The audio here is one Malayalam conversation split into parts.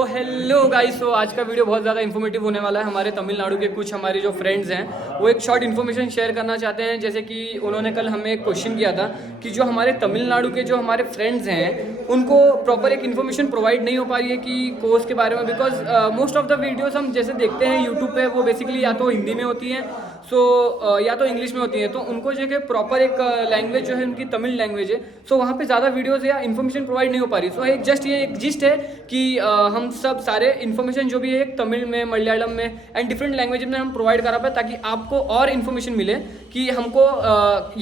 तो हेलो गाइस, तो आज का वीडियो बहुत ज़्यादा इन्फॉर्मेटिव होने वाला है। हमारे तमिलनाडु के कुछ हमारे जो फ्रेंड्स हैं वो एक शॉर्ट इन्फॉर्मेशन शेयर करना चाहते हैं। जैसे कि उन्होंने कल हमें एक क्वेश्चन किया था कि जो हमारे तमिलनाडु के जो हमारे फ्रेंड्स हैं उनको प्रॉपर एक इन्फॉर्मेशन प्रोवाइड नहीं हो पा रही है कि कोर्स के बारे में। Because most of the videos हम जैसे देखते हैं यूट्यूब पे वो बेसिकली या तो हिंदी में होती हैं या तो इंग्लिश में होती है। तो उनको जो है प्रॉपर एक लैंग्वेज जो है उनकी तमिल लैंग्वेज है। सो वहाँ पे ज़्यादा वीडियोस या इन्फॉर्मेशन प्रोवाइड नहीं हो पा रही। सो एक जस्ट ये एक जिस्ट है कि हम सब सारे इन्फॉर्मेशन जो भी है एक तमिल में, मलयालम में एंड डिफरेंट लैंग्वेज में हम प्रोवाइड करा पाए, ताकि आपको और इन्फॉर्मेशन मिले कि हमको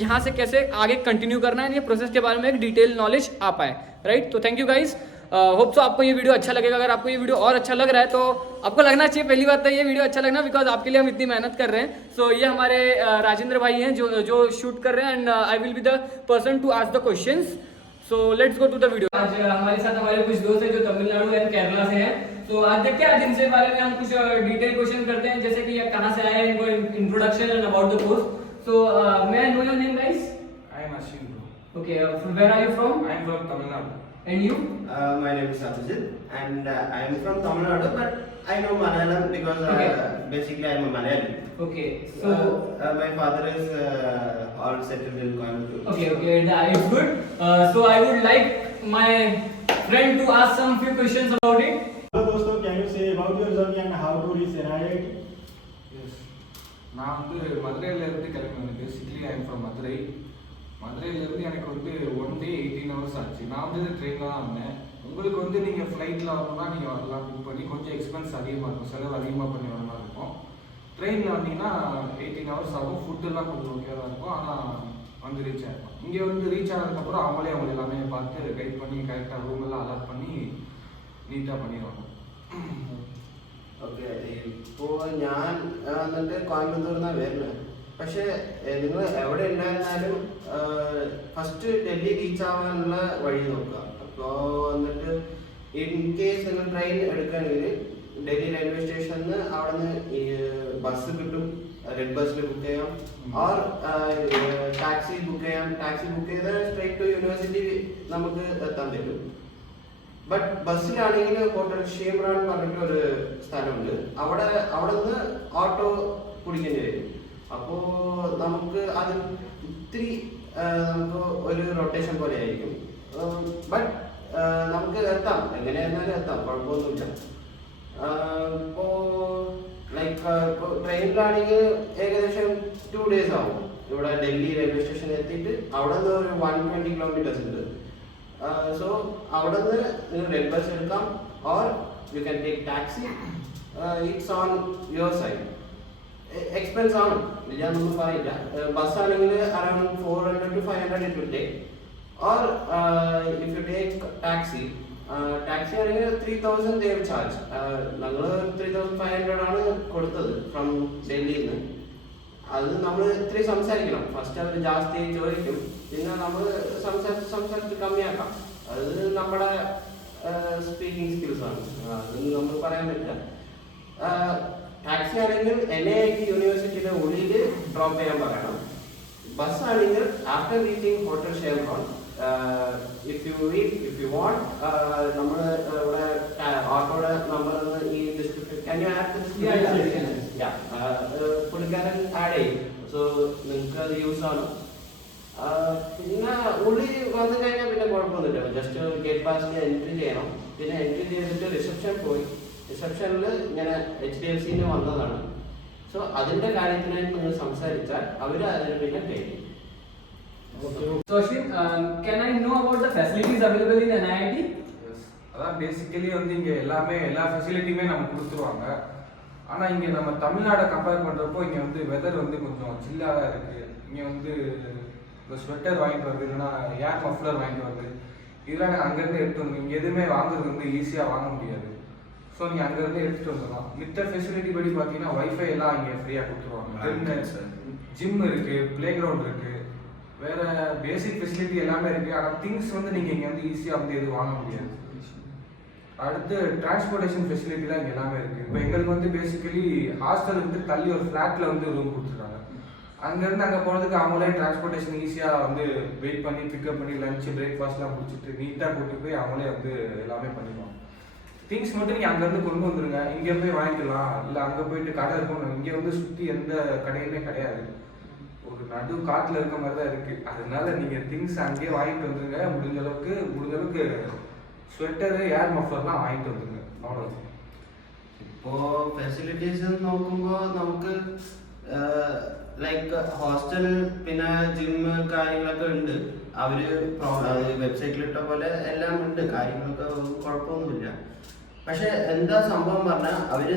यहाँ से कैसे आगे कंटिन्यू करना है, ये प्रोसेस के बारे में एक डिटेल नॉलेज आ पाए। राइट, तो thank you guys. Hope so आपको ये वीडियो अच्छा लगेगा। अगर आपको ये वीडियो और अच्छा लग रहा है तो आपको लगना चाहिए, पहली बात तो ये वीडियो अच्छा लगना, बिकॉज आपके लिए हम इतनी मेहनत कर रहे हैं। सो ये हमारे राजेंद्र भाई हैं जो शूट कर रहे हैं and I will be the person to ask the questions. So let's go to the video. आज हमारे साथ हमारे कुछ दोस्त हैं जो तमिलनाडु एंड केरला से हैं। तो आज देखते हैं, आज इनसे बारे में हम कुछ डिटेल क्वेश्चन करते हैं, जैसे कि ये कहाँ से आए हैं, इनको introduction and about the course. So may I know your name guys? I am Ashwin bro. Okay, where are you from? I am from Tamil Nadu. And you? My name is Satyajit and I am from Tamil Nadu, but I know Malayalam because basically I am a Malayali. Okay, so my father is all settled in Coimbatore. okay, it's good. So I would like my friend to ask some few questions about it. Hello दोस्तों, can you say about your journey and how to reach NIIT? Yes. நான் வந்து மதுரையில இருந்து கிளம்பி வந்தேன். Basically I am from Madurai. மதுரையில இருந்து எனக்கு வந்து 1 day 18 hours ஆச்சு. நான் வந்து ட்ரெயின்ல தான் வந்தேன். உங்களுக்கு வந்து நீங்க ஃப்ளைட்ல வரணும்னா நீங்க வரலாம், புக் பண்ணி. கொஞ்சம் எக்ஸ்பென்ஸ் அதிகமாக இருக்கும், செலவு அதிகமாக பண்ணி வர மாதிரி இருக்கும். ட்ரெயினில் வந்தீங்கன்னா 18 hours ஆகும். ஃபுட்டெல்லாம் கொஞ்சம் ஓகேவாக இருக்கும், ஆனால் வந்து ரீச் ஆகிடும். இங்கே வந்து ரீச் ஆனதுக்கப்புறம் அவங்களே அவங்க எல்லாமே பார்த்து கைட் பண்ணி கரெக்டாக ரூம் எல்லாம் அலாட் பண்ணி നീറ്റാ പണിയാണ്. ഓക്കെ, ഇപ്പോൾ ഞാൻ വന്നിട്ട് കോയമ്പത്തൂരിൽ നിന്നാണ് വരുന്നത്. പക്ഷേ നിങ്ങൾ എവിടെ ഉണ്ടായിരുന്നാലും ഫസ്റ്റ് ഡൽഹി റീച്ച് ആവാനുള്ള വഴി നോക്കുക. അപ്പോൾ വന്നിട്ട് ഇൻ കേസ് നിങ്ങൾ ട്രെയിൻ എടുക്കുകയാണെങ്കിൽ ഡൽഹി റെയിൽവേ സ്റ്റേഷനിൽ നിന്ന് അവിടെ നിന്ന് ബസ് കിട്ടും, റെഡ് ബസ്സിൽ ബുക്ക് ചെയ്യാം, ഓർ ടാക്സി ബുക്ക് ചെയ്യാം. ടാക്സി ബുക്ക് ചെയ്താൽ സ്ട്രൈറ്റ് ടു യൂണിവേഴ്സിറ്റി നമുക്ക് എത്താൻ പറ്റും. ബട്ട് ബസ്സിലാണെങ്കിൽ ഹോട്ടൽ ഷീമ്ര എന്ന് പറഞ്ഞിട്ട് ഒരു സ്ഥലമുണ്ട്, അവിടെ നിന്ന് ഓട്ടോ പിടിക്കേണ്ടി വരും. അപ്പോൾ നമുക്ക് അത് ഇത്തിരി നമുക്ക് ഒരു റൊട്ടേഷൻ പോലെ ആയിരിക്കും. ബട്ട് നമുക്ക് എത്താം, എങ്ങനെയായിരുന്നാലും എത്താം, കുഴപ്പമൊന്നുമില്ല. ഇപ്പോൾ ലൈക്ക് ഇപ്പോൾ ട്രെയിനിലാണെങ്കിൽ ഏകദേശം 2 days ആവും ഇവിടെ ഡൽഹി റെയിൽവേ സ്റ്റേഷനിൽ എത്തിയിട്ട്. അവിടെ നിന്ന് ഒരു 120 kilometers ഉണ്ട്. സോ അവിടെ നിന്ന് നിങ്ങൾ റെഡ് ബസ് എടുക്കാം, or you can take taxi. It's on your side. Expense ആണ്, ഞാനൊന്നും പറയില്ല. ബസ്സാണെങ്കിൽ around 400 to 500 it will take. Or if you take taxi ആണെങ്കിൽ 3000 they will charge. ഞങ്ങൾ 3500 ആണ് കൊടുത്തത് ഫ്രം ഡൽഹിയിൽ നിന്ന്. അത് നമ്മൾ ഇത്തിരി സംസാരിക്കണം. ഫസ്റ്റ് അവർ ജാസ്തി ചോദിക്കും, പിന്നെ നമ്മൾ സംസാരിച്ച് കമ്മിയാക്കാം. അത് നമ്മുടെ സ്പീക്കിംഗ് സ്കിൽസ് ആണ്, അത് നമ്മൾ പറയാൻ പറ്റില്ല. ടാക്സി ആണെങ്കിൽ NIT യൂണിവേഴ്സിറ്റിയുടെ ഉള്ളിൽ ഡ്രോപ്പ് ചെയ്യാൻ പറയണം. ബസ് ആണെങ്കിൽ after reaching hotel chevron, if you want, നമ്മൾ ഇവിടെ ഓട്ടോയുടെ നമ്പർ ഈ ഡിസ്ക്രിപ്ഷൻ ക്യാൻ യു ആഡ് പുള്ളിക്കാരൻ ആഡ് ചെയ്യും. സോ നിങ്ങൾക്ക് അത് യൂസ് ആണ്. പിന്നെ ഉള്ളിൽ വന്നു കഴിഞ്ഞാൽ പിന്നെ കുഴപ്പമൊന്നുമില്ല. ജസ്റ്റ് ഗേറ്റ് പാസിൽ എൻട്രി ചെയ്യണം. പിന്നെ എൻട്രി ചെയ്തിട്ട് റിസപ്ഷൻ പോയി, റിസപ്ഷനിൽ ഇങ്ങനെ HDFC വന്നതാണ്. സോ അതിന്റെ കാര്യത്തിനായിട്ട് നിങ്ങൾ സംസാരിച്ചാൽ അവർ അതിന് പിന്നെ പേ ചെയ്യും. So Ashwin, can I know about the facilities available in NIIT? Yes. அதான் பேசிக்கலி வந்து இங்கே எல்லா ஃபெசிலிட்டியுமே நம்ம கொடுத்துருவாங்க. ஆனால் இங்கே நம்ம தமிழ்நாடை கம்பேர் பண்ணுறப்போ இங்கே வந்து வெதர் வந்து கொஞ்சம் சில்லாக தான் இருக்குது. இங்கே வந்து இப்போ ஸ்வெட்டர் வாங்கிட்டு வருது, இல்லைன்னா ஏர் மஃப்ளர் வாங்கிட்டு வருது, இதெல்லாம் நாங்கள் அங்கேருந்து எடுத்து வந்து இங்கே எதுவுமே வாங்குறது வந்து ஈஸியாக வாங்க முடியாது. ஸோ நீங்கள் அங்கேருந்து எடுத்துகிட்டு வந்துடலாம். மித்த ஃபெசிலிட்டி படி பார்த்தீங்கன்னா வைஃபை எல்லாம் இங்கே ஃப்ரீயாக கொடுத்துருவாங்க. ஜிம் இருக்குது, ப்ளே கிரவுண்ட் இருக்குது, வேறு பேசிக் ஃபெசிலிட்டி எல்லாமே இருக்குது. ஆனால் திங்ஸ் வந்து நீங்கள் இங்கே வந்து ஈஸியாக வந்து எதுவும் வாங்க முடியாது. அடுத்து டிரான்ஸ்போர்ட்டேஷன் ஃபெசிலிட்டிலாம் இங்கே எல்லாமே இருக்குது. இப்போ எங்களுக்கு வந்து பேசிக்கலி ஹாஸ்டல் வந்து தள்ளி ஒரு ஃப்ளாட்டில் வந்து ரூம் கொடுத்துருக்காங்க. அங்கேருந்து அங்கே போகிறதுக்கு அவங்களே டிரான்ஸ்போர்ட்டேஷன் ஈஸியாக வந்து வெயிட் பண்ணி பிக்கப் பண்ணி லஞ்சு பிரேக்ஃபாஸ்ட்லாம் முடிச்சுட்டு நீட்டாக கூப்பிட்டு போய் அவங்களே வந்து எல்லாமே பண்ணிடுவாங்க. திங்ஸ் மட்டும் நீங்கள் அங்கேருந்து கொண்டு வந்துருங்க, இங்கே போய் வாங்கிக்கலாம், இல்லை அங்கே போயிட்டு கடை இருக்கணும். இங்கே வந்து சுற்றி எந்த கடையுமே கிடையாது, ஒரு நடு காட்டில் இருக்க மாதிரி தான் இருக்குது. அதனால நீங்கள் திங்ஸ் அங்கேயே வாங்கிட்டு வந்துருங்க. முடிஞ்ச அளவுக்கு ஸ்வெட்டரு, ஏர் மஃப்ளர்லாம் வாங்கிட்டு வந்துருங்க. அவ்வளோ. ഇപ്പോൾ ഫെസിലിറ്റീസ് നോക്കുമ്പോൾ നമുക്ക് ലൈക്ക് ഹോസ്റ്റൽ പിന്നെ ജിമ്മ് കാര്യങ്ങളൊക്കെ ഉണ്ട്. അവര് വെബ്സൈറ്റിലിട്ട പോലെ എല്ലാം ഉണ്ട്, കാര്യങ്ങളൊക്കെ കുഴപ്പമൊന്നുമില്ല. പക്ഷെ എന്താ സംഭവം പറഞ്ഞാൽ അവര്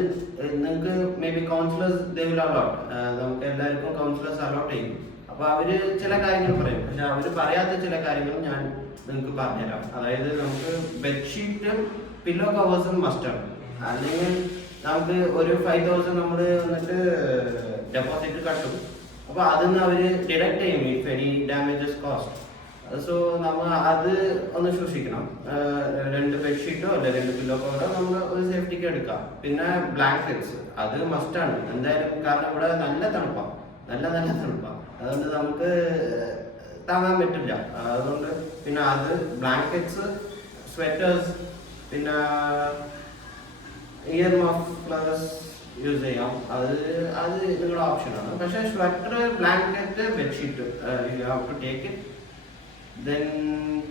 നിങ്ങൾക്ക് maybe counsellors they will allot, നമുക്ക് എല്ലാവർക്കും കൗൺസിലേഴ്സ് അലോട്ട് ചെയ്യും. അപ്പൊ അവര് ചില കാര്യങ്ങൾ പറയും, പക്ഷെ അവര് പറയാത്ത ചില കാര്യങ്ങൾ ഞാൻ നിങ്ങൾക്ക് പറഞ്ഞുതരാം. അതായത് നമുക്ക് ബെഡ്ഷീറ്റും പില്ലോ കവേഴ്സും മസ്റ്റാണ്. അല്ലെങ്കിൽ നമുക്ക് ഒരു 5,000 നമ്മൾ വന്നിട്ട് ഡെപ്പോസിറ്റ് കട്ടും. അപ്പൊ അതിന്ന് അവര് ഡിഡക്ട് ചെയ്യും if any damages cost. So നമ്മൾ അത് ഒന്ന് സൂക്ഷിക്കണം. 2 ബെഡ്ഷീറ്റോ അല്ലെ 2 പില്ലോ കവറോ നമ്മൾ ഒരു സേഫ്റ്റിക്ക് എടുക്കാം. പിന്നെ ബ്ലാങ്കറ്റ്സ് അത് മസ്റ്റാണ് എന്തായാലും, കാരണം ഇവിടെ നല്ല തണുപ്പാണ്, നല്ല തണുപ്പാണ്. അതുകൊണ്ട് നമുക്ക് താങ്ങാൻ പറ്റില്ല. അതുകൊണ്ട് പിന്നെ അത് ബ്ലാങ്കറ്റ്സ്, സ്വെറ്റേഴ്സ്, പിന്നെ ഇയർ മഫ്ലേഴ്സ് യൂസ് ചെയ്യാം. അത് നിങ്ങളുടെ ഓപ്ഷനാണ്. പക്ഷേ sweater, blanket, bedsheet you have to take it. Then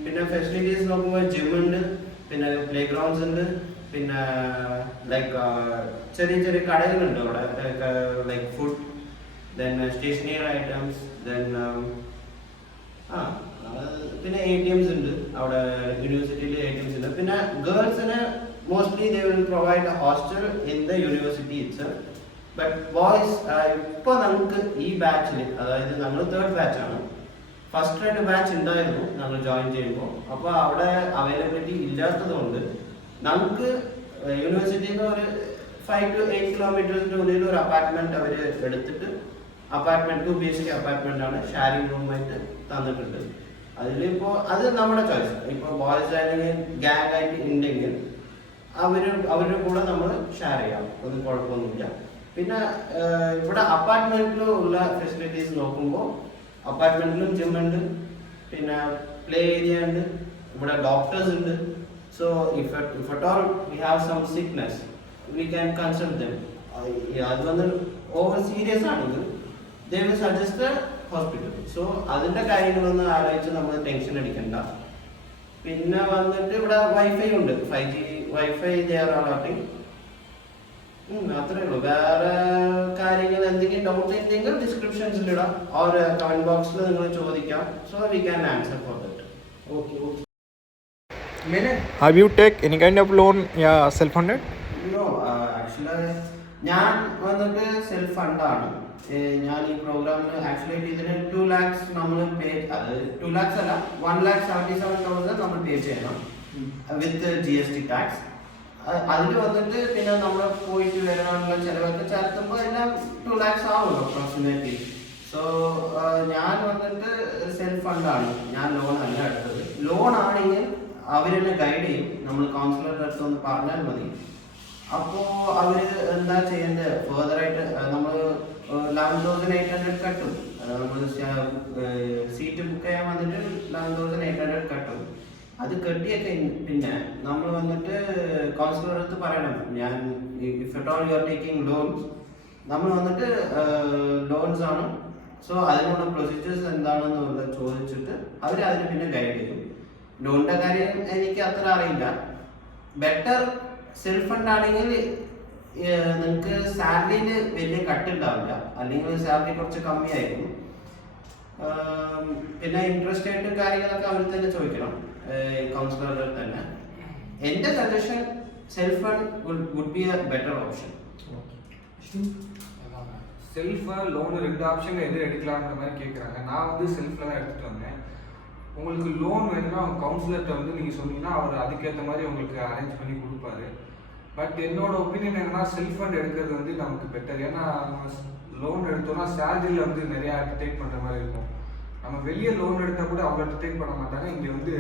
പിന്നെ ഫെസിലിറ്റീസ് നോക്കുമ്പോൾ ജിമ്മുണ്ട്, പിന്നെ പ്ലേ ഗ്രൗണ്ട്സ് ഉണ്ട്, പിന്നെ ലൈക്ക് ചെറിയ ചെറിയ കടകളുണ്ട് അവിടെ, like food, then stationery items, then പിന്നെ ATMs ഉണ്ട് അവിടെ, യൂണിവേഴ്സിറ്റിയിൽ ATMs ഉണ്ട്. പിന്നെ ഗേൾസിന് mostly they will provide a hostel in the university itself. But boys, ഇപ്പോൾ നമുക്ക് ഈ ബാച്ചിൽ, അതായത് നമ്മൾ 3rd ബാച്ചാണ്, ഫസ്റ്റ് 2 ബാച്ച് ഉണ്ടായിരുന്നു നമ്മൾ ജോയിൻ ചെയ്യുമ്പോൾ. അപ്പോൾ അവിടെ അവൈലബിലിറ്റി ഇല്ലാത്തതുകൊണ്ട് നമുക്ക് യൂണിവേഴ്സിറ്റിയിൽ നിന്ന് ഒരു 5 to 8 കിലോമീറ്റേഴ്സിൻ്റെ ഉള്ളിൽ ഒരു അപ്പാർട്ട്മെന്റ് അവർ എടുത്തിട്ട്, അപ്പാർട്ട്മെന്റ് 2 BHK അപ്പാർട്ട്മെന്റ് ആണ്, ഷെയറിംഗ് റൂമായിട്ട് തന്നിട്ടുണ്ട്. അതിലിപ്പോൾ അത് നമ്മുടെ ചോയ്സ്. ഇപ്പോൾ ബോയ്സ് അല്ലെങ്കിൽ ഗ്യാങ് ആയിട്ട് ഉണ്ടെങ്കിൽ അവരുടെ കൂടെ നമ്മൾ ഷെയർ ചെയ്യാം, ഒന്നും കുഴപ്പമൊന്നുമില്ല. പിന്നെ ഇവിടെ അപ്പാർട്ട്മെന്റിലും ഉള്ള ഫെസിലിറ്റീസ് നോക്കുമ്പോൾ അപ്പാർട്ട്മെന്റിലും ജിം ഉണ്ട്, പിന്നെ പ്ലേ ഏരിയ ഉണ്ട്, ഇവിടെ ഡോക്ടേഴ്സ് ഉണ്ട്. So if at all we have some sickness we can consult them. അത് വന്ന് ഓവർ സീരിയസ് ആണെങ്കിൽ they will suggest hospital. So അതിന്റെ കാര്യങ്ങളൊന്നും ആലോചിച്ച് നമ്മൾ ടെൻഷൻ അടിക്കണ്ട. പിന്നെ വന്നിട്ട് ഇവിടെ വൈഫൈ ഉണ്ട്, 5G വൈഫൈ അലോട്ടിങ്. അത്രേ ഉള്ളൂ. വേറെ കാര്യങ്ങൾ എന്തെങ്കിലും ഡൗട്ട് ഉണ്ടെങ്കിൽ ഡിസ്ക്രിപ്ഷൻസിൽ ഇടാം, ഓർ കമന്റ് ബോക്സിൽ നിങ്ങൾ ചോദിക്കാം. So we can answer for that. Okay. Have you take any kind of loan, yeah, self-funded? No, actually ഞാൻ വന്നിട്ട് സെൽഫ് ഫണ്ടാണ്. ഞാൻ ഈ പ്രോഗ്രാമിന് ആക്ച്വലി ഇതിന് 2 lakhs നമ്മൾ പേ, അത് 2 lakhs അല്ല, 1,77,000 നമ്മൾ പേ ചെയ്യണം വിത്ത് GST ടാക്സ്. അതിൽ വന്നിട്ട് പിന്നെ നമ്മൾ പോയിട്ട് വരാനുള്ള ചിലവൊക്കെ ചേർത്തുമ്പോൾ എല്ലാം 2 lakhs ആവും അപ്രോക്സിമേറ്റ്ലി. സോ ഞാൻ വന്നിട്ട് സെൽഫ് ഫണ്ടാണ്, ഞാൻ ലോൺ അല്ല എടുത്തത്. ലോൺ ആണെങ്കിൽ അവരെന്നെ ഗൈഡ് ചെയ്യും, നമ്മൾ കൗൺസിലറുടെ അടുത്ത് ഒന്ന് പറഞ്ഞാൽ മതി. അപ്പോൾ അവർ എന്താ ചെയ്യേണ്ടത് ഫെർദറായിട്ട്, നമ്മൾ 11,800 കട്ടും. നമ്മൾ സീറ്റ് ബുക്ക് ചെയ്യാൻ വന്നിട്ട് 11,800 കട്ടും. അത് കെട്ടിയൊക്കെ പിന്നെ നമ്മൾ വന്നിട്ട് കൗൺസിലറുടെ അടുത്ത് പറയണം, ഞാൻ if at all you are taking loans, നമ്മൾ വന്നിട്ട് ലോൺസ് ആണ്, സോ അതിനുള്ള പ്രൊസീജിയേഴ്സ് എന്താണെന്ന് ചോദിച്ചിട്ട് അവർ അതിന് പിന്നെ ഗൈഡ് ചെയ്യും. ലോണിന്റെ കാര്യം എനിക്ക് അത്ര അറിയില്ല. ബെറ്റർ സെൽഫ് ഫണ്ട് ആണെങ്കിൽ നിങ്ങൾക്ക് സാലറിയിൽ വലിയ കട്ട് ഉണ്ടാവില്ല, അല്ലെങ്കിൽ സാലറി കുറച്ച് കമ്മിയായിരിക്കും. പിന്നെ ഇൻട്രസ്റ്റ് റേറ്റും കാര്യങ്ങളൊക്കെ അവർ തന്നെ ചോദിക്കണം, കൗൺസിലറുടെ തന്നെ. എൻ്റെ suggestion self fund would be a better option. செல்ஃபா லோனு 2 ஆப்ஷன் எது எடுக்கலாம்ன்ற மாதிரி கேட்குறாங்க. நான் வந்து செல்ஃபில் தான் எடுத்துகிட்டு வந்தேன். உங்களுக்கு லோன் வேணும்னா அவங்க கவுன்சிலர்கிட்ட வந்து நீங்கள் சொன்னீங்கன்னா அவர் அதுக்கேற்ற மாதிரி உங்களுக்கு அரேஞ்ச் பண்ணி கொடுப்பாரு. பட் என்னோட ஒப்பீனியன் என்னன்னா செல்ஃப் ஃபண்ட் எடுக்கிறது வந்து நமக்கு பெட்டர். ஏன்னா லோன் எடுத்தோம்னா சேலரியில் வந்து நிறையா டேக் பண்ணுற மாதிரி இருக்கும். நம்ம வெளியே லோன் எடுத்தால் கூட அவ்வளோ டேக் பண்ண மாட்டாங்க, இங்கே வந்து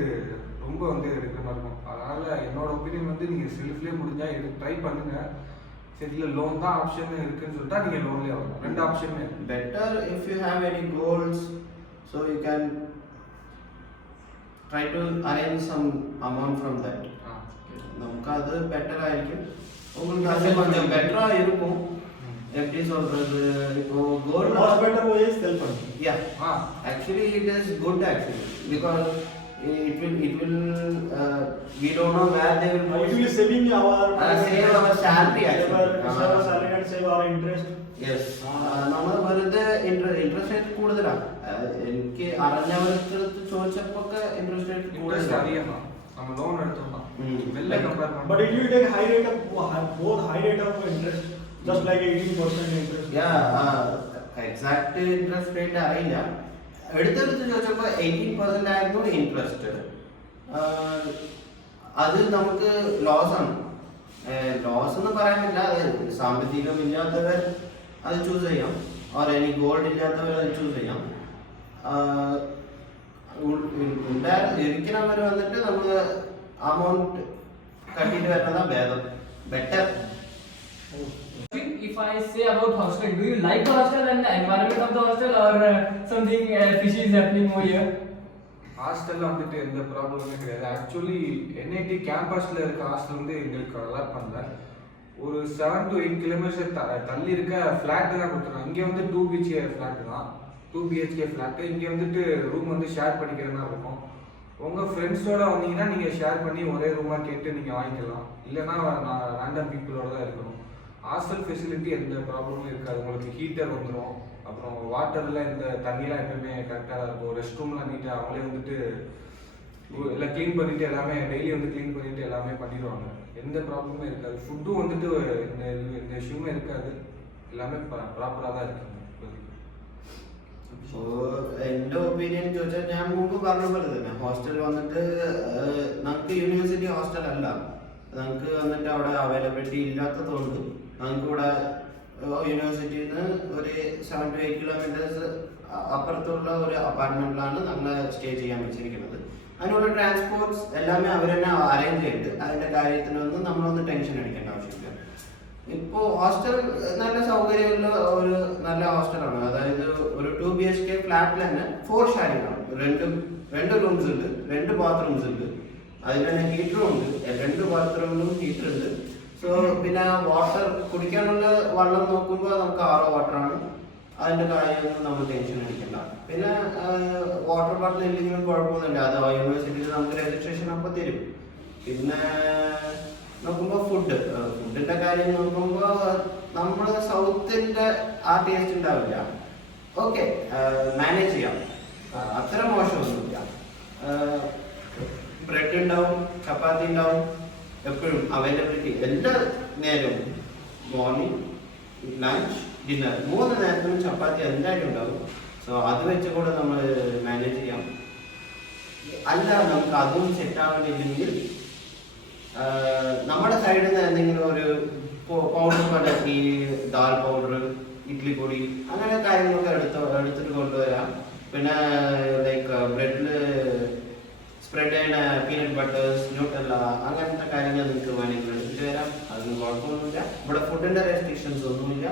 ரொம்ப வந்து எடுக்கிற மாதிரி இருக்கும். அதனால் என்னோட ஒப்பீனியன் வந்து நீங்கள் செல்ஃப்லேயே முடிஞ்சால் ட்ரை பண்ணுங்கள். சரி, இல்லை லோன் தான் ஆப்ஷன் இருக்குன்னு சொல்லிட்டா நீங்கள் லோன்லேயே வரலாம். 2 ஆப்ஷனுமே better if you have any goals, so you can try to arrange some amount from that. நமக்கு அது பெட்டர் ஆയിരിக்கும். உங்களுக்கு அது கொஞ்சம் பெட்டரா இருக்கும். எப்படி சொல்றது, இப்போ gold Most better way is self-funding. actually it is good actually because it will we don't know where they will It will saving our save our salary actually. Save our salary and save our interest. Yes. നമ്മൾ വെറുതെ ഇൻട്രസ്റ്റ് റേറ്റ് കൂടുതലാണ്. എനിക്ക് അറിഞ്ഞവർക്ക് ചോദിച്ചപ്പോ ഇൻട്രസ്റ്റ് റേറ്റ് இன்ட்ரெஸ்ட் കൂടുതലാണ്. அதிகம் நம்ம லோன் எடுத்தோம்னா வெளில கம்பேர் But பண்ணா it will take high rate of both high rate of interest, just like 18% interest. Exact interest rate അറിയില്ല. എടുത്തെടുത്ത് ചോദിച്ചപ്പോ 18% ആയിരുന്നു ഇൻട്രസ്റ്റ്. അത് നമുക്ക് ലോസ് ആണ്. ലോസ് എന്ന് പറയാൻ പറ്റില്ല. സാമ്പത്തികം ഇല്ലാത്തവർ അത് ചൂസ് ചെയ്യാം, ഓർ ഇനി ഗോൾഡ് ഇല്ലാത്തവർ അത് ചൂസ് ചെയ്യാം. ഇരിക്കുന്നവർ വന്നിട്ട് നമ്മൾ അമൗണ്ട് കട്ടിട്ട് വരുന്നതാ ഭേദം, better. If I say about hostel, do you like the hostel and the environment of the hostel, or something fishy is happening over here? ஹாஸ்டல்ல வந்துட்டு எந்த ப்ராப்ளமே கிடையாது. ஆக்சுவலி என்ஐடி கேம்பஸ்ல இருக்க ஹாஸ்டல் வந்து எங்களுக்கு அலாட் பண்ணல. ஒரு 7 to 8 கிலோமீட்டர் தள்ளி இருக்க ஃபிளாட் தான் கொடுத்துருக்காங்க. இங்கே வந்து 2 BHK ஃபிளாட் தான், 2 BHK ஃபிளாட். இங்கே வந்துட்டு ரூம் வந்து ஷேர் பண்ணிக்கிற மாதிரி இருக்கும். உங்கள் ஃப்ரெண்ட்ஸோட வந்தீங்கன்னா நீங்கள் ஷேர் பண்ணி ஒரே ரூமாக கேட்டு நீங்கள் வாங்கிக்கலாம். இல்லைன்னா நான் ரேண்டம் பீப்புளோட தான் இருக்கணும். ஹாஸ்டல் ஃபெசிலிட்டி எந்த ப்ராப்ளமும் இருக்காது. உங்களுக்கு ஹீட்டர் வந்துடும். அப்புறம் வாட்டரில் இந்த தண்ணியெலாம் எப்பவுமே கரெக்டாக தான் இருக்கும். ரெஸ்ட் ரூம்லாம் நீட்டாக அவங்களே வந்துட்டு எல்லாம் க்ளீன் பண்ணிவிட்டு எல்லாமே டெய்லி வந்து க்ளீன் பண்ணிவிட்டு எல்லாமே பண்ணிடுவாங்க. எந்த ப்ராப்ளமும் இருக்காது. ஃபுட்டும் வந்துட்டு இந்த இஷ்யூமே இருக்காது. எல்லாமே ப்ராப்பராக தான் இருக்குங்க. സോ എൻ്റെ ഒപ്പീനിയൻ ചോദിച്ചാൽ ഞാൻ മുമ്പ് പറഞ്ഞ പോലെ തന്നെ ഹോസ്റ്റൽ വന്നിട്ട് നമുക്ക് യൂണിവേഴ്സിറ്റി ഹോസ്റ്റൽ അല്ല. നമുക്ക് വന്നിട്ട് അവിടെ അവൈലബിലിറ്റി ഇല്ലാത്തതുകൊണ്ട് നമുക്ക് ഇവിടെ യൂണിവേഴ്സിറ്റിയിൽ നിന്ന് ഒരു 7 to 8 കിലോമീറ്റേഴ്സ് അപ്പുറത്തുള്ള ഒരു അപ്പാർട്ട്മെന്റിലാണ് നമ്മൾ സ്റ്റേ ചെയ്യാൻ വെച്ചിരിക്കുന്നത്. അതിനുള്ള ട്രാൻസ്പോർട്ട്സ് എല്ലാമേ അവർ തന്നെ അറേഞ്ച് ചെയ്തിട്ട് അതിൻ്റെ കാര്യത്തിനൊന്നും നമ്മളൊന്നും ടെൻഷൻ അടിക്കേണ്ട ആവശ്യമില്ല. ഇപ്പോൾ ഹോസ്റ്റൽ നല്ല സൗകര്യമുള്ള ഒരു നല്ല ഹോസ്റ്റലാണ്. അതായത് ഒരു 2 BHK ഫ്ലാറ്റിൽ തന്നെ 4 ഷെയറിംഗ് ആണ്. രണ്ട് റൂംസ് ഉണ്ട്, 2 ബാത്റൂംസ് ഉണ്ട്. അതിൽ തന്നെ ഹീറ്ററും ഉണ്ട്. 2 ബാത്റൂമിലും ഹീറ്റർ ഉണ്ട്. സോ പിന്നെ വാട്ടർ കുടിക്കാനുള്ള വെള്ളം നോക്കുമ്പോൾ നമുക്ക് RO വാട്ടറാണ്. അതിൻ്റെ കാര്യമൊന്നും നമ്മൾ ടെൻഷൻ അടിക്കണ്ട. പിന്നെ വാട്ടർ ബോട്ടിൽ ഇല്ലെങ്കിലും കുഴപ്പമൊന്നുമില്ല. അത് യൂണിവേഴ്സിറ്റിയിൽ നമുക്ക് രജിസ്ട്രേഷൻ അപ്പോൾ തരും. പിന്നെ നോക്കുമ്പോൾ ഫുഡിൻ്റെ കാര്യം നോക്കുമ്പോൾ നമ്മൾ സൗത്തിൻ്റെ ആ ടേസ്റ്റ് ഉണ്ടാവില്ല. ഓക്കെ, മാനേജ് ചെയ്യാം, അത്ര മോശമൊന്നുമില്ല. ബ്രെഡ് ഉണ്ടാവും, ചപ്പാത്തി ഉണ്ടാവും, എപ്പോഴും അവൈലബിലിറ്റി എല്ലാ നേരവും. മോർണിംഗ്, ലഞ്ച്, ഡിന്നർ 3 നേരത്തിനും ചപ്പാത്തി എന്തായാലും ഉണ്ടാവും. സോ അത് വെച്ച് കൂടെ നമ്മൾ മാനേജ് ചെയ്യാം. അല്ല നമുക്ക് അതും സെറ്റ് ആവേണ്ടിയില്ലെങ്കിൽ നമ്മുടെ സൈഡിൽ നിന്ന് എന്തെങ്കിലും ഒരു പൗഡർ പോലെ ഈ ദാൽ പൗഡർ, ഇഡ്ലി പൊടി, അങ്ങനെ കാര്യങ്ങളൊക്കെ എടുത്തിട്ട് കൊണ്ടുവരാം. പിന്നെ ലൈക്ക് ബ്രെഡിൽ സ്പ്രെഡ് ചെയ്യുന്ന പീനട്ട് ബട്ടേഴ്സ്, ന്യൂട്ടെല്ല, അങ്ങനത്തെ കാര്യങ്ങൾ നിങ്ങൾക്ക് വേണമെങ്കിൽ എടുത്തിട്ട് വരാം. അതിന് കുഴപ്പമൊന്നുമില്ല. ഇവിടെ ഫുഡിൻ്റെ റെസ്ട്രിക്ഷൻസ് ഒന്നുമില്ല.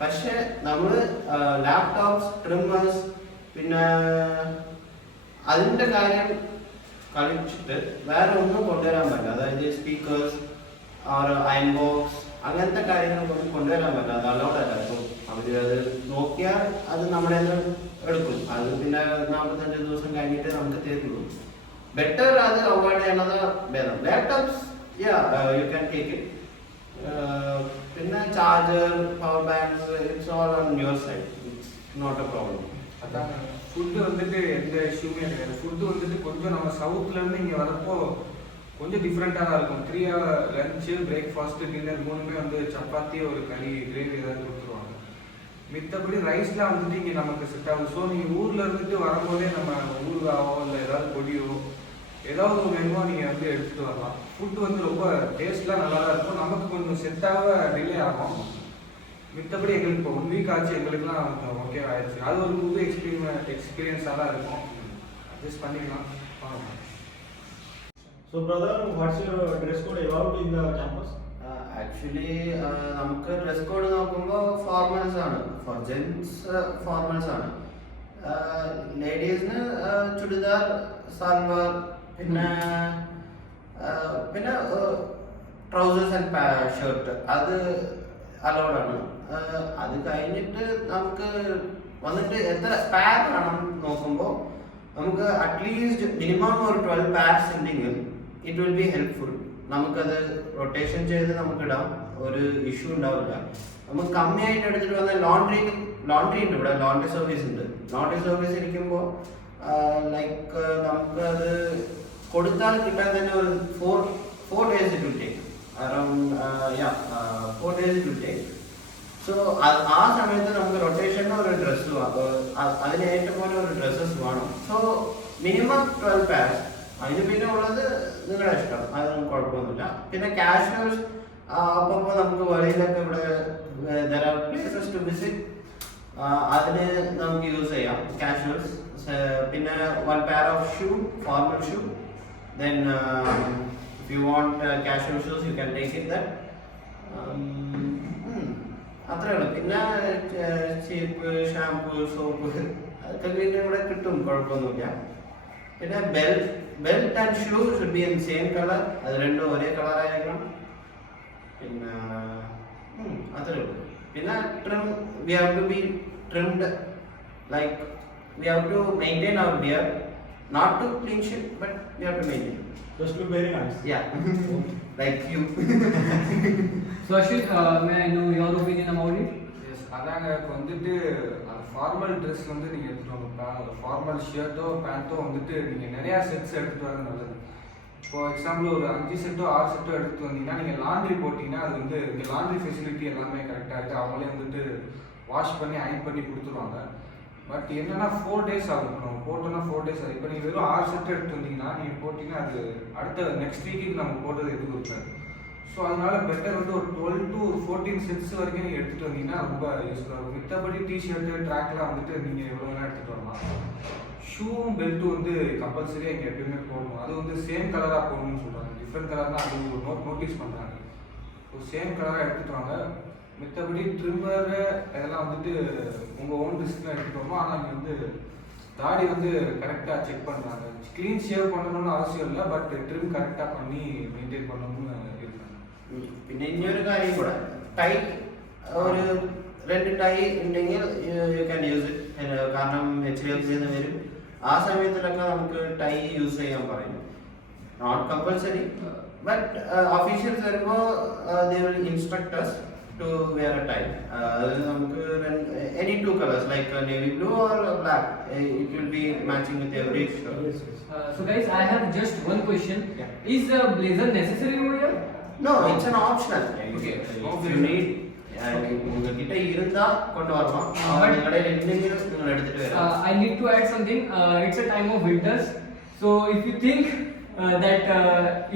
പക്ഷേ നമ്മൾ ലാപ്ടോപ്സ്, ട്രിമ്മേഴ്സ്, പിന്നെ അതിൻ്റെ കാര്യം കളിച്ചിട്ട് വേറെ ഒന്നും കൊണ്ടുവരാൻ പറ്റില്ല. അതായത് സ്പീക്കേഴ്സ് ഓർ അയൺ ബോക്സ് അങ്ങനത്തെ കാര്യങ്ങളൊന്നും കൊണ്ടുവരാൻ പറ്റില്ല. അത് അലൗഡ് അല്ല. അപ്പോൾ അവർ അത് നോക്കിയാൽ അത് നമ്മുടെ എടുക്കും. അത് പിന്നെ 45 ദിവസം കഴിഞ്ഞിട്ട് നമുക്ക് തരുള്ളൂ. ബെറ്റർ അത് അവോയ്ഡ് ചെയ്യുന്നത് ഭേദം. Laptops you can take it. പിന്നെ charger, power banks, it's all on your side. It's not a problem. அதான் ஃபுட்டு வந்துட்டு எந்த இஷ்யூமே கிடையாது. ஃபுட்டு வந்துட்டு கொஞ்சம் நம்ம சவுத்துலேருந்து இங்கே வரப்போ கொஞ்சம் டிஃப்ரெண்ட்டாக தான் இருக்கும். 3 hour லஞ்சு, பிரேக்ஃபாஸ்ட்டு, டின்னர் 3மே வந்து சப்பாத்தி, ஒரு கறி, கிரேவி ஏதாவது கொடுத்துருவாங்க. மித்தபடி ரைஸ்லாம் வந்துட்டு இங்கே நமக்கு செட் ஆகும். ஸோ நீங்கள் ஊரில் இருந்துட்டு வரும்போதே நம்ம ஊறுகாவோ இல்லை ஏதாவது பொடியோ ஏதாவது வேணுமோ நீங்கள் வந்து எடுத்துகிட்டு வரலாம். ஃபுட்டு வந்து ரொம்ப டேஸ்ட்லாம் நல்லா தான் இருக்கும். நமக்கு கொஞ்சம் செட்டாக டிலே ஆகும். மித்தபடி எங்களுக்கு இப்போ 1 வீக் ஆச்சு, எங்களுக்குலாம் கொஞ்சம் ஓகே ஆயிடுச்சு. அது ஒரு புது எக்ஸ்பீரியன்ஸாக தான் இருக்கும். அட்ஜஸ்ட் பண்ணிக்கலாம். So brother, what's your dress code about in the campus? Actually നമുക്ക് ഡ്രസ് കോഡ് നോക്കുമ്പോൾ ഫോർമൽസ് ആണ്. ഫോർ ജെൻസ് ഫോർമൽസ് ആണ്. ലേഡീസിന് ചുടിദാർ, സൽവാർ, പിന്നെ ട്രൗസേഴ്സ് ആൻഡ് ഷർട്ട് അത് അലൗഡാണ്. അത് കഴിഞ്ഞിട്ട് നമുക്ക് വന്നിട്ട് എത്ര പാർ വേണം നോക്കുമ്പോൾ നമുക്ക് അറ്റ്ലീസ്റ്റ് മിനിമം ഒരു 12 പാർസ് ഉണ്ടെങ്കിൽ ഇറ്റ് വിൽ ബി ഹെൽപ്ഫുൾ. നമുക്കത് റൊട്ടേഷൻ ചെയ്ത് നമുക്കിടാം, ഒരു ഇഷ്യൂ ഉണ്ടാവില്ല. നമുക്ക് കമ്മിയായിട്ട് എടുത്തിട്ട് വന്നാൽ ലോണ്ട്രി ഉണ്ട്, ഇവിടെ ലോണ്ട്രി സർവീസ് ഉണ്ട്. ലോണ്ട്രി സർവീസ് ഇരിക്കുമ്പോൾ ലൈക്ക് നമുക്കത് കൊടുത്താൽ കിട്ടാൻ തന്നെ ഒരു 4 days it will take. Around 4 days it will take. So ആ സമയത്ത് നമുക്ക് റൊട്ടേഷന് ഒരു ഡ്രസ്സ് അതിന് ഏറ്റവും പോലെ ഒരു ഡ്രസ്സസ് വേണം. So minimum 12 pairs. അതിന് പിന്നെ ഉള്ളത് നിങ്ങളുടെ ഇഷ്ടം, അതൊന്നും കുഴപ്പമൊന്നുമില്ല. പിന്നെ കാഷ്വൽസ് അപ്പോൾ നമുക്ക് വെളിയിലൊക്കെ ഇവിടെ there are places to visit, അതിന് നമുക്ക് യൂസ് ചെയ്യാം കാഷ്വൽസ്. പിന്നെ 1 pair of shoe, formal shoe. Then if you want casual shoes you can take it there. അത്രേ ഉള്ളൂ. പിന്നെ ചീപ്പ്, ഷാമ്പു, സോപ്പ് അതൊക്കെ വീണ്ടും ഇവിടെ കിട്ടും, കുഴപ്പമൊന്നുമില്ല. പിന്നെ belt and shoe should be in same colour, അത് രണ്ടും ഒരേ കളറായിരിക്കണം. പിന്നെ അത്രേ ഉള്ളൂ. പിന്നെ trim, we have to be trimmed, like we have to maintain our beard, not to clean shit but we have to maintain. Just look very nice. Yeah. Like you. So Ashwin, may I know your opinion about it? Yes, அதாங்க இப்போ வந்துட்டு அந்த ஃபார்மல் ட்ரெஸ் வந்து நீங்கள் எடுத்துகிட்டு வாங்க. ஃபார்மல் ஷர்ட்டோ பேண்ட்டோ வந்துட்டு நீங்கள் நிறையா செட்ஸ் எடுத்துகிட்டு வரது நல்லது. இப்போ எக்ஸாம்பிள் ஒரு 5 செட்டோ 6 செட்டோ எடுத்துகிட்டு வந்தீங்கன்னா நீங்கள் லாண்ட்ரி போட்டிங்கன்னா அது வந்து இங்கே லாண்ட்ரி ஃபெசிலிட்டி எல்லாமே கரெக்டாக இருக்குது. அவங்களே வந்துட்டு வாஷ் பண்ணி அயன் பண்ணி கொடுத்துருவாங்க. பட் என்னன்னா 4 days ஆகும். நம்ம போட்டோம்னா 4 days ஆகும். இப்போ நீங்கள் வெறும் 6 செட் எடுத்து வந்தீங்கன்னா நீங்கள் போட்டிங்கன்னா அது அடுத்த நெக்ஸ்ட் வீக்குக்கு நம்ம போட்டது எதுவும் இருக்காது. ஸோ அதனால பெட்டர் வந்து ஒரு 12 to 14 செட்ஸ் வரைக்கும் நீங்கள் எடுத்துகிட்டு வந்தீங்கன்னா ரொம்ப யூஸ்ஃபுல்லாக இருக்கும். மித்தபடி டிஷர்ட்டு ட்ராக்லாம் வந்துட்டு நீங்கள் எவ்வளோ வேணால் எடுத்துகிட்டு வரலாம். ஷூவும் பெல்ட்டும் வந்து கம்பல்சரியாக இங்கே எப்பயுமே போடணும். அது வந்து சேம் கலராக போடணும்னு சொல்கிறாங்க. டிஃப்ரெண்ட் கலர்னால் அது நோட்டீஸ் பண்ணுறாங்க. ஸோ சேம் கலராக எடுத்துகிட்டு வாங்க. மித்தபடி ட்ரிம்மர் இதெல்லாம் வந்துட்டு உங்கள் ஓன் ரிஸ்க்லாம் எடுத்துகிட்டு வரணும். ஆனால் இங்கே வந்து தாடி வந்து கரெக்டாக செக் பண்ணுறாங்க. க்ளீன் ஷேவ் பண்ணணும்னு அவசியம் இல்லை, பட் ட்ரிம் கரெக்டாக பண்ணி மெயின்டைன் பண்ணணும்னு இருக்காங்க. പിന്നെ ഇനിയൊരു കാര്യം കൂടെ, ടൈ ഒരു 2 ടൈ ഉണ്ടെങ്കിൽ യു ക്യാൻ യൂസ് ഇറ്റ്. കാരണം HDFC വരും, ആ സമയത്തിലൊക്കെ നമുക്ക് ടൈ യൂസ് ചെയ്യാൻ പറയും. നോട്ട് കമ്പൽസറി, ബട്ട് ഒഫീഷ്യൽസ് വരുമ്പോൾ they will instruct us to wear a tie. നമുക്ക് any 2 colors like navy blue or black, it will be matching with every shirt. Yes, yes. So guys, I have just one question. Yeah. Is a blazer necessary over here? No, it's an optional. Okay. If you need, உங்ககிட்ட இருந்தா கொண்டு வரலாம். നിങ്ങളുടെ എന്തെങ്കിലും നിങ്ങൾ എടുത്തിട്ട് വരാം. I need to add something. It's a time of winters, so if you think that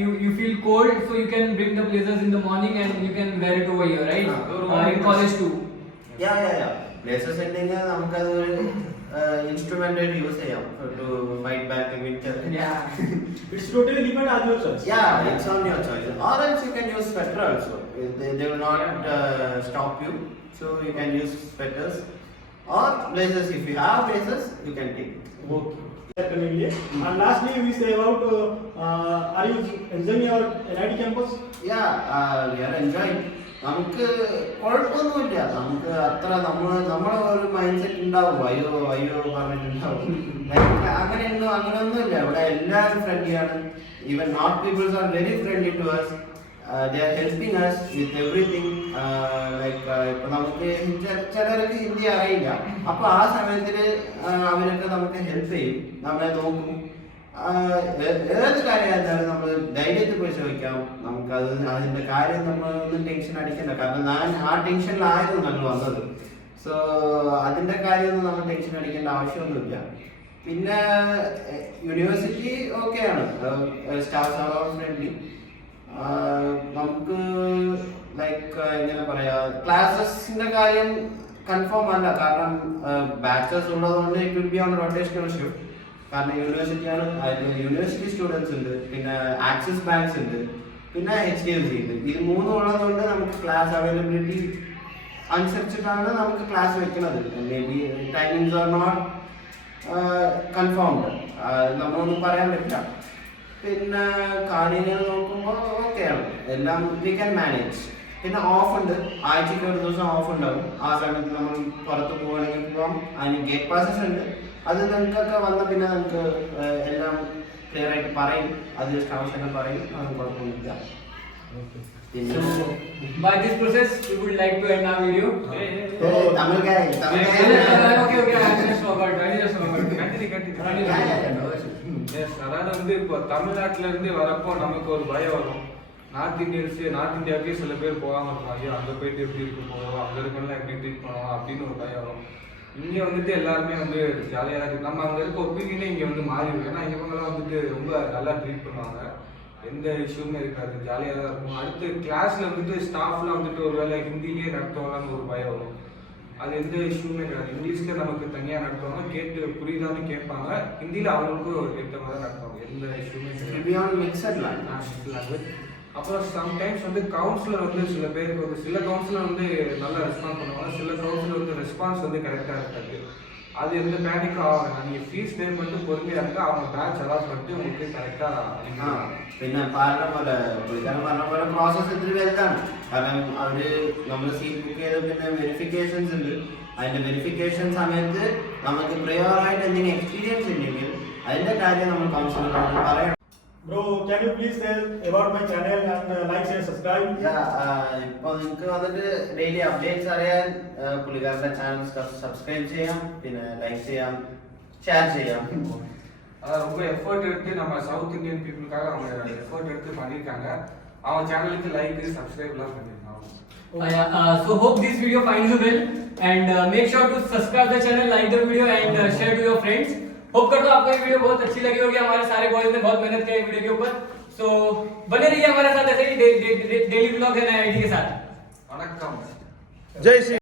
you feel cold, so you can bring the blazers in the morning and you can wear it over here, right? In college too. Yeah. Blazers ഉണ്ടെങ്കിൽ നമുക്കത് ഒരു ഇൻസ്ട്രുമെന്റ് ആയിട്ട് യൂസ് ചെയ്യാം to fight back the winter. Yeah. It's totally depend on your choice. Yeah, it's on your choice. Or else you can use sweater also. They will not stop you. So you can use sweaters or blazers. If you have blazers, you can take. Okay. Definitely. And lastly, we say about are you enjoying your NIT campus? Yeah, we are enjoying. നമുക്ക് കുഴപ്പമൊന്നുമില്ല. നമുക്ക് അത്ര നമ്മളെ ഒരു മൈൻഡ് സെറ്റ് ഉണ്ടാവും, അയ്യോ പറഞ്ഞിട്ടുണ്ടാവും. അങ്ങനെയൊന്നുമില്ല. ഇവിടെ എല്ലാവരും ഫ്രണ്ട്ലിയാണ്. Even not peoples are very friendly to us. They are helping us with everything. Like ഇപ്പൊ നമുക്ക് ചിലർക്ക് ഹിന്ദി അറിയില്ല, അപ്പൊ ആ സമയത്തിൽ അവരൊക്കെ നമുക്ക് ഹെൽപ്പ് ചെയ്യും, നമ്മളെ നോക്കും. ഏത് കാര്യമായിരുന്നാലും നമ്മൾ ധൈര്യത്തിൽ പോയി ചോദിക്കാം. നമുക്കത് അതിന്റെ കാര്യം നമ്മളൊന്നും ടെൻഷൻ അടിക്കണ്ട. കാരണം ഞാൻ ആ ടെൻഷനിലായിരുന്നു നമ്മൾ വന്നത്. സോ അതിന്റെ കാര്യമൊന്നും നമ്മൾ ടെൻഷൻ അടിക്കേണ്ട ആവശ്യമൊന്നുമില്ല. പിന്നെ യൂണിവേഴ്സിറ്റി ഓക്കെയാണ്, സ്റ്റാഫ്സ് ആർ ഓൾ ഫ്രണ്ട്ലി. നമുക്ക് ലൈക്ക് എങ്ങനെ പറയാ, ക്ലാസസിന്റെ കാര്യം കൺഫേം അല്ല. കാരണം ബാച്ചസ് ഉള്ളതുകൊണ്ട് it will be on rotational shift. കാരണം യൂണിവേഴ്സിറ്റിയാണ്, യൂണിവേഴ്സിറ്റി സ്റ്റുഡൻസ് ഉണ്ട്, പിന്നെ ആക്സിസ് ബാങ്ക്സ് ഉണ്ട്, പിന്നെ HDFC ഉണ്ട്. ഇത് 3 ഉള്ളതുകൊണ്ട് നമുക്ക് ക്ലാസ് അവൈലബിലിറ്റി അനുസരിച്ചിട്ടാണ് നമുക്ക് ക്ലാസ് വെക്കുന്നത്. Maybe timings are not confirmed, നമ്മളൊന്നും പറയാൻ പറ്റില്ല. പിന്നെ കാര്യങ്ങൾ നോക്കുമ്പോൾ ഓക്കെയാണ്, എല്ലാം വി ക്യാൻ മാനേജ്. പിന്നെ ഓഫ് ഉണ്ട്, ആഴ്ചയ്ക്ക് ഒരു ദിവസം ഓഫ് ഉണ്ടാവും. ആ സമയത്ത് നമ്മൾ പുറത്ത് പോവുകയാണെങ്കിൽ പോവാം. അതിന് ഗേറ്റ് പാസസ് ഉണ്ട്, അത് നിങ്ങൾക്കൊക്കെ വന്ന പിന്നെ നമുക്ക് എല്ലാം ക്ലിയർ ആയിട്ട് പറയും, അത് സ്റ്റാഫ്സ് തന്നെ പറയും, അതൊന്നും കുഴപ്പമൊന്നുമില്ല. പിന്നെ By this process, we would like to end our video. Tamil Okay, I just forgot. Yes, அதாவது வந்து இப்போ தமிழ்நாட்டுல இருந்து வரப்போ நமக்கு ஒரு பயம் வரும். நார்த் இந்தியாவுக்கே சில பேர் போகாம இருப்பாங்க, ஐயோ அங்கே போயிட்டு எப்படி இருக்க போகிறோம், அங்கே இருக்கலாம் எப்படி ட்ரீட் பண்ணுவோம் அப்படின்னு ஒரு பயம் வரும். இங்கே வந்துட்டு எல்லாருமே வந்து ஜாலியாக இருக்கு. நம்ம அங்கே இருக்க ஒப்பீனியனே இங்கே வந்து மாறிடும். ஏன்னா இவங்கெல்லாம் வந்துட்டு ரொம்ப நல்லா ட்ரீட் பண்ணுவாங்க, எந்த இஷ்யூமே இருக்காது, ஜாலியாக தான் இருக்கும். அடுத்து கிளாஸில் வந்துட்டு ஸ்டாஃப்லாம் வந்துட்டு ஒரு வேளை ஹிந்திலேயே நடத்துவாங்கன்னு ஒரு பயம் வரும். அது எந்த இஷ்யூமே கிடையாது. இங்கிலீஷில் நமக்கு தனியாக நடத்துவாங்க, கேட்டு புரியுதான்னு கேட்பாங்க, ஹிந்தியில் அவங்களுக்கும் ஏற்ற மாதிரி நடத்துவாங்க, எந்த இஷ்யூமே கிடையாது. Mixed language. அப்புறம் சம்டைம்ஸ் வந்து கவுன்சிலர் வந்து சில பேருக்கு வந்து சில கவுன்சிலர் வந்து நல்லா ரெஸ்பான்ஸ் பண்ணுவாங்க, சில கவுன்சிலர் வந்து ரெஸ்பான்ஸ் வந்து கரெக்டாக இருக்காது. அது எந்த பேனிக்கும் ஆகும். நீங்கள் ஃபீஸ் பே பண்ணிட்டு பொறுமையாக இருந்தால் அவங்க பேட்ச் அலாட் பண்ணிட்டு உங்களுக்கு கரெக்டாக. പിന്നെ പറഞ്ഞ പോലെ പുള്ളിക്കാരൻ പറഞ്ഞ പോലെ പ്രോസസ്സ് ഇത്തിരി വലുതാണ്. കാരണം അവർ നമ്മൾ സീറ്റ് ബുക്ക് ചെയ്ത് പിന്നെ വെരിഫിക്കേഷൻസ് ഉണ്ട്. അതിൻ്റെ വെരിഫിക്കേഷൻ സമയത്ത് നമുക്ക് പ്രിയറായിട്ട് എന്തെങ്കിലും എക്സ്പീരിയൻസ് ഉണ്ടെങ്കിൽ അതിൻ്റെ കാര്യം നമ്മൾ കൗൺസിലറോട് പറയണം. Bro, can you please tell about my channel and like, share, subscribe? ഇപ്പോൾ നിങ്ങൾക്ക് വന്നിട്ട് ഡെയിലി അപ്ഡേറ്റ്സ് അറിയാൻ പുള്ളിക്കാരൻ്റെ ചാനൽ സബ്സ്ക്രൈബ് ചെയ്യാം, പിന്നെ ലൈക്ക് ചെയ്യാം, ഷെയർ ചെയ്യാം. அதாவது ரொம்ப எஃபர்ட் எடுத்து நம்ம சவுத் இந்தியன் பீப்புளுக்காக அவங்க எஃபர்ட் எடுத்து பண்ணியிருக்காங்க. அவங்க சேனலுக்கு லைக் சப்ஸ்கிரைப்லாம் பண்ணியிருக்காங்க. So hope this video finds you well and make sure to subscribe the channel, like the video and share to your friends. Hope करता हूँ आपको ये वीडियो बहुत अच्छी लगी होगी. हमारे सारे बॉयज ने बहुत मेहनत की है वीडियो के ऊपर. सो बने रहिए हमारे साथ ऐसे ही डेली व्लॉग है नए आईडी के साथ. வணக்கம். जय श्री